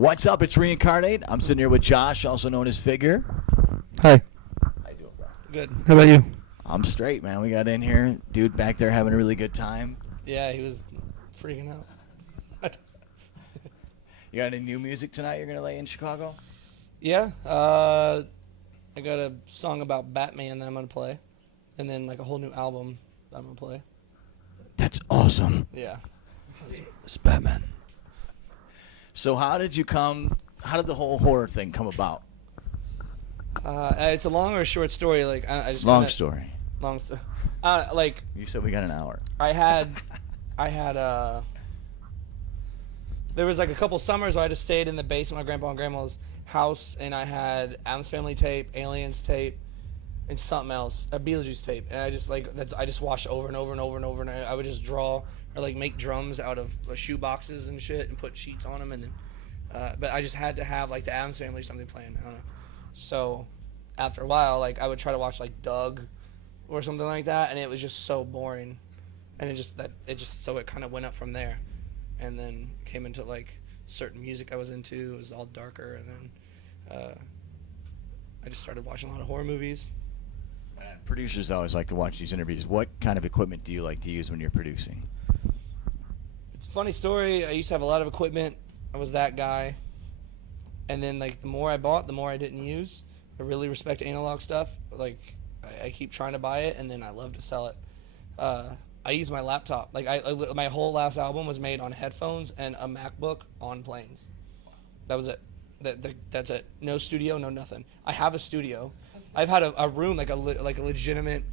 What's up? It's Reincarnate. I'm sitting here with Josh, also known as Figure. Hi. How you doing, bro? Good. How about you? I'm straight, man. We got in here. Dude back there having a really good time. Yeah, he was freaking out. You got any new music tonight you're going to lay in Chicago? Yeah. I got a song about Batman that I'm going to play. And then like a whole new album that I'm going to play. That's awesome. Yeah. It's Batman. So how did the whole horror thing come about? It's a long or a short story. Like I just Long story. Long story. Like You said we got an hour. I had there was like a couple summers where I just stayed in the basement of my grandpa and grandma's house, and I had Addams Family tape, Aliens tape, and something else, a Beetlejuice tape, and I just watched over and over and over and over, and I would just draw or like make drums out of shoe boxes and shit and put sheets on them, and then but I just had to have like the Addams Family or something playing. I don't know. So after a while, like I would try to watch like Doug or something like that, and it was just so boring, and it kind of went up from there, and then came into like certain music I was into. It was all darker, and then I just started watching a lot of horror movies. Producers always like to watch these interviews. What kind of equipment do you like to use when you're producing? It's a funny story. I used to have a lot of equipment. I was that guy. And then like the more I bought, the more I didn't use. I really respect analog stuff. Like I keep trying to buy it, and then I love to sell it. I use my laptop. Like my whole last album was made on headphones and a MacBook on planes. That was it. That's it. No studio, no nothing. I have a studio. I've had a room, like a legitimate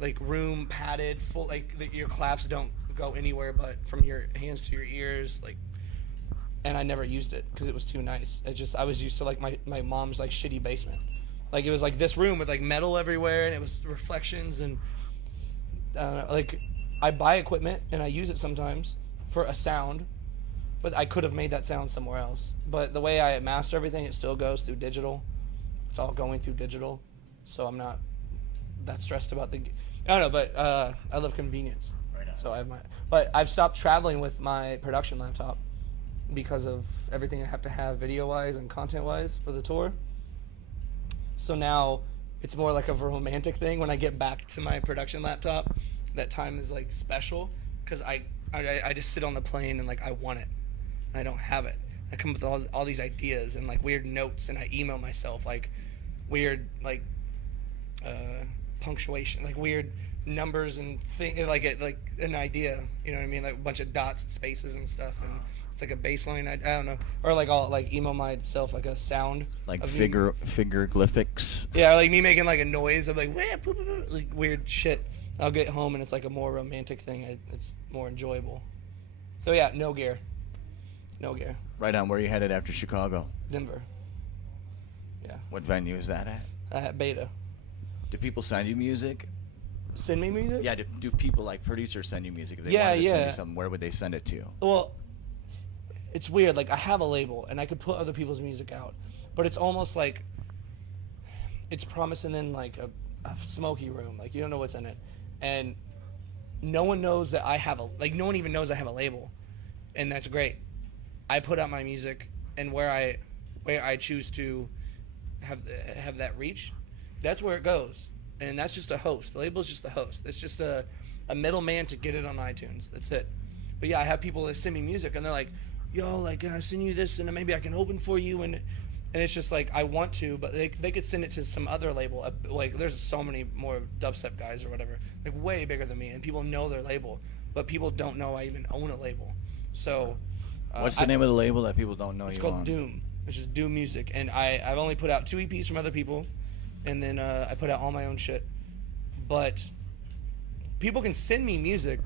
like room, padded, full, like your claps don't go anywhere but from your hands to your ears, like. And I never used it because it was too nice. I was used to like my mom's like shitty basement. Like it was like this room with like metal everywhere, and it was reflections, and like I buy equipment and I use it sometimes for a sound, but I could have made that sound somewhere else. But the way I master everything, it still goes through digital. It's all going through digital, so I'm not that stressed about I don't know, but I love convenience. Right on. So but I've stopped traveling with my production laptop because of everything I have to have video-wise and content-wise for the tour. So now it's more like a romantic thing when I get back to my production laptop. That time is like special because I just sit on the plane and like I want it and I don't have it. I come up with all these ideas and like weird notes, and I email myself like weird like punctuation, like weird numbers and like an idea, you know what I mean, like a bunch of dots and spaces and stuff, and it's like a baseline. I don't know, or like I'll like email myself like a sound, like figure glyphics. Yeah, or like me making like a noise of like weird shit. I'll get home and it's like a more romantic thing. It's more enjoyable. So yeah, no gear. Right on. Where are you headed after Chicago? Denver. Yeah. What venue is that at? At Beta. Do people send you music? Send me music? Yeah. Do people like producers send you music? If they Yeah, wanted to send yeah. you something, where would they send it to? Well, it's weird. Like I have a label and I could put other people's music out, but it's almost like it's promising in like a smoky room. Like you don't know what's in it, and no one knows that I have no one even knows I have a label, and that's great. I put out my music, and where I choose to have that reach, that's where it goes, and that's just a host. The label's just a host. It's just a middleman to get it on iTunes. That's it. But yeah, I have people that send me music, and they're like, yo, like, can I send you this, and then maybe I can open for you, and it's just like, I want to, but they could send it to some other label. Like, there's so many more dubstep guys or whatever, like way bigger than me, and people know their label, but people don't know I even own a label. So what's the name of the label that people don't know? It's you called on? Doom, which is Doom Music, and I've only put out 2 EPs from other people, and then I put out all my own shit. But people can send me music,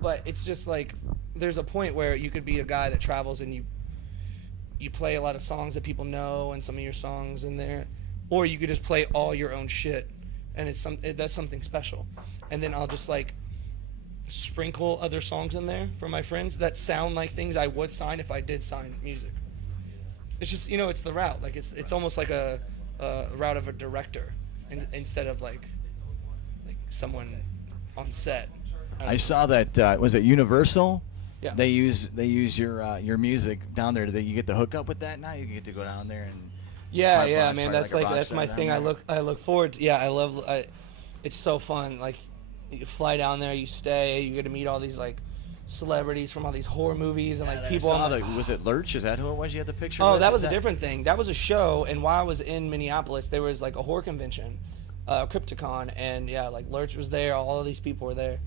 but it's just like there's a point where you could be a guy that travels and you play a lot of songs that people know and some of your songs in there, or you could just play all your own shit, and that's something special. And then I'll just like sprinkle other songs in there for my friends that sound like things I would sign if I did sign music. It's just, it's the route. Like it's almost like a route of a director, instead of like someone on set. I saw that was it Universal? Yeah. They use your music down there. Do you get to hook up with that now? You get to go down there and Yeah, man. That's like a like rock that's star my down thing. I there? look forward to. Yeah, it's so fun. Like, you fly down there, you stay, you get to meet all these like celebrities from all these horror movies and like people. Was it Lurch? Is that who it was? You had the picture. Oh, with? that Is was a different thing. That was a show, and while I was in Minneapolis, there was like a horror convention, Crypticon, and yeah, like Lurch was there. All of these people were there.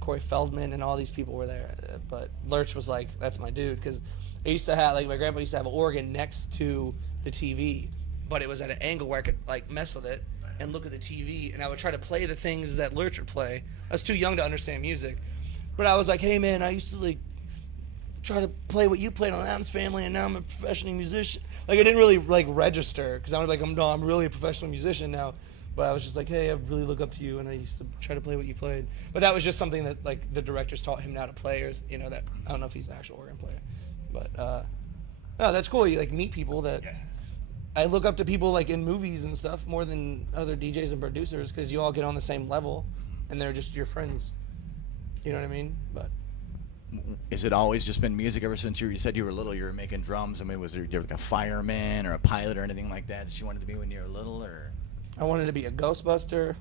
Corey Feldman and all these people were there. But Lurch was like, that's my dude, because I used to have, like, my grandpa used to have an organ next to the TV, but it was at an angle where I could like mess with it and look at the TV, and I would try to play the things that Lurch would play. I was too young to understand music, but I was like, hey man, I used to like try to play what you played on Adam's Family, and now I'm a professional musician. Like, I didn't really like register, because I was like, I'm really a professional musician now. But I was just like, hey, I really look up to you, and I used to try to play what you played. But that was just something that like the directors taught him how to play, or that I don't know if he's an actual organ player, but no, that's cool. You like meet people that I look up to, people like in movies and stuff more than other DJs and producers, because you all get on the same level, and they're just your friends. You know what I mean? But is it always just been music ever since you said you were little? You were making drums. I mean, was there like a fireman or a pilot or anything like that that you wanted to be when you were little, or? I wanted to be a Ghostbuster.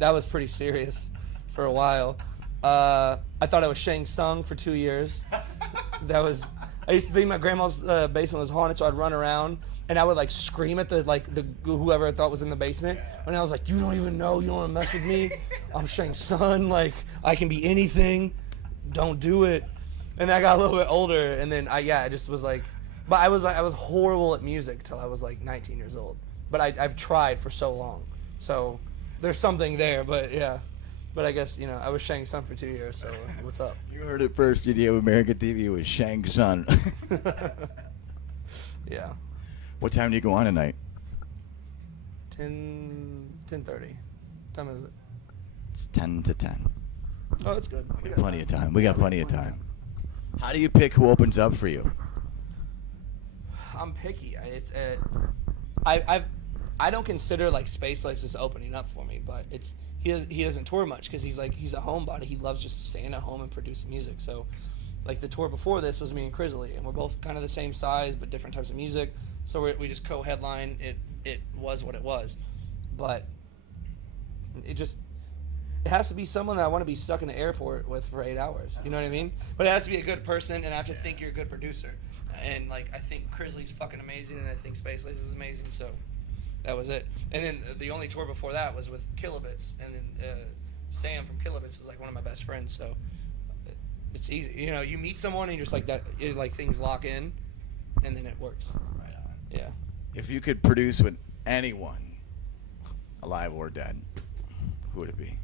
That was pretty serious for a while. I thought I was Shang Tsung for 2 years. I used to think my grandma's basement was haunted, so I'd run around and I would like scream at the whoever I thought was in the basement. And I was like, you don't even know, you don't want to mess with me. I'm Shang Tsung, like I can be anything. Don't do it. And I got a little bit older, and then I just was like, but I was horrible at music till I was like 19 years old. But I've tried for so long, so there's something there. But yeah, but I guess I was Shang Tsung for 2 years. So what's up? You heard it first. EDM America TV was Shang Tsung. Yeah. What time do you go on tonight? 10:30. Time is it? It's 10 to 10. Oh, that's good. We got plenty of time. We got plenty of time. How do you pick who opens up for you? I'm picky. I don't consider like Space Lace as opening up for me, but he doesn't tour much because he's a homebody. He loves just staying at home and producing music. So like the tour before this was me and Crisley, and we're both kind of the same size but different types of music. So we just co-headline. It was what it was, but it has to be someone that I want to be stuck in the airport with for 8 hours. You know what I mean? But it has to be a good person, and I have to think you're a good producer. And like I think Crisley's fucking amazing, and I think Space Lace is amazing. So that was it. And then the only tour before that was with Kilobits, and then Sam from Kilobits is like one of my best friends. So it's easy. You meet someone and you're just like that. Like things lock in, and then it works. Right on. Yeah. If you could produce with anyone, alive or dead, who would it be?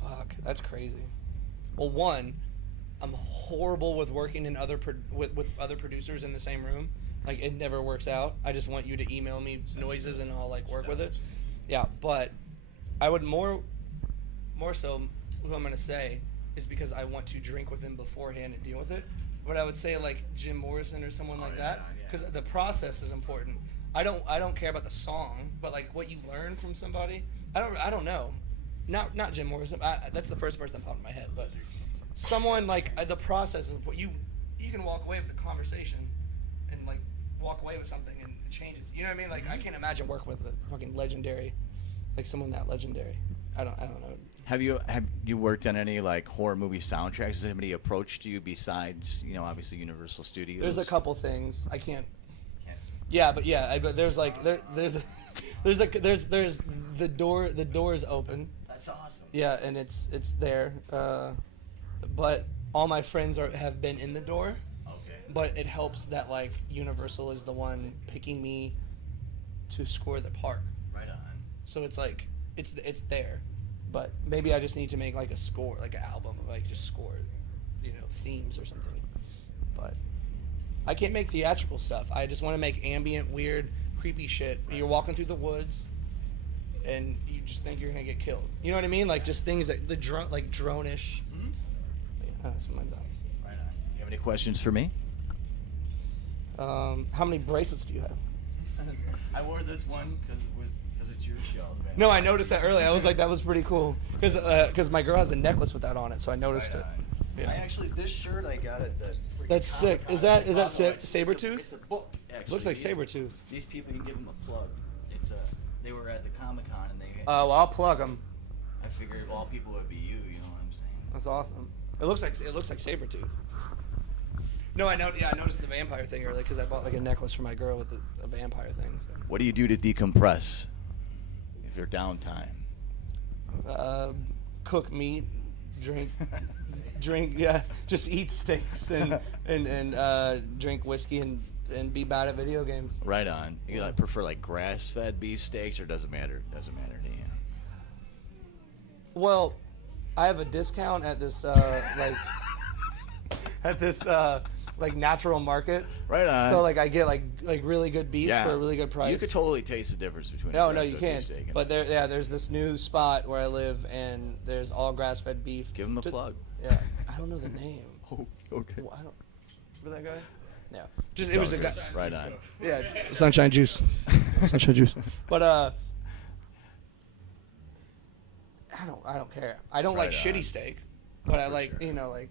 Fuck, that's crazy. Well, one, I'm horrible with working in with other producers in the same room. Like, it never works out. I just want you to email me noises and I'll like work with it. Yeah, but I would more so who I'm gonna say is because I want to drink with him beforehand and deal with it. But I would say like Jim Morrison or someone like that, because the process is important. I don't care about the song, but like what you learn from somebody. I don't know. Not Jim Morrison. That's the first person that popped in my head. But someone like the process is what you can walk away with the conversation and like walk away with something and it changes. You know what I mean? Like I can't imagine working with a fucking legendary, like someone that legendary. I don't know. Have you worked on any like horror movie soundtracks? Has anybody approached you besides obviously Universal Studios? There's a couple things I can't. Yeah, but there's like there's the door is open. That's awesome. Yeah, and it's there. But all my friends have been in the door. Okay. But it helps that like Universal is the one picking me to score the park. Right on. So it's like it's there, but maybe I just need to make like a score, like an album, like just score, themes or something. But I can't make theatrical stuff. I just want to make ambient, weird, creepy shit. You're walking through the woods, and you just think you're gonna get killed. You know what I mean? Like just things that like drone-ish. Mm-hmm. Something like that. Right on. You have any questions for me? How many bracelets do you have? I wore this one because it's your show. Man. No, I noticed that earlier. I was like, that was pretty cool. Because my girl has a necklace with that on it, so I noticed Right it. on. Yeah. I actually, this shirt I got at the freaking That's sick. Comic-Con Is that in Chicago. Sabretooth? It's a book, actually. Looks like These- Sabretooth. These people, you give them a plug. It's they were at the Comic-Con and they. Well, I'll plug them. I figured of all people it would be you. You know what I'm saying? That's awesome. It looks like Sabretooth. No, I know. Yeah, I noticed the vampire thing earlier because I bought like a necklace for my girl with a vampire thing. So. What do you do to decompress if you're downtime? Cook meat, drink. Yeah, just eat steaks and drink whiskey and be bad at video games. Right on. You like prefer like grass-fed beef steaks, or doesn't matter? Doesn't matter to you. Well, I have a discount at this like natural market. Right on. So like I get like really good beef for a really good price. You could totally taste the difference between. No, a no, you grass-fed beef can't. steak and But there's this new spot where I live, and there's all grass-fed beef. give them the plug. Yeah, I don't know the name. Oh, okay. Well, I don't. For that guy? Yeah. Just it was a guy. Right on. Yeah, sunshine juice. Sunshine juice. But I don't care. I don't like Right shitty on. steak, but I For like sure. Yeah.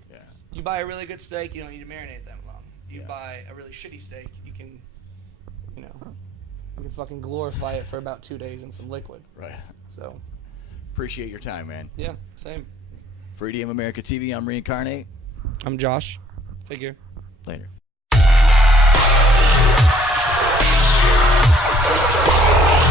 you buy a really good steak, you don't need to marinate that long. You Yeah. buy a really shitty steak, you can fucking glorify it for about 2 days in some liquid. Right. So Appreciate your time, man. yeah, same. For EDM America TV, I'm Reincarnate. I'm Josh. Figure. Later.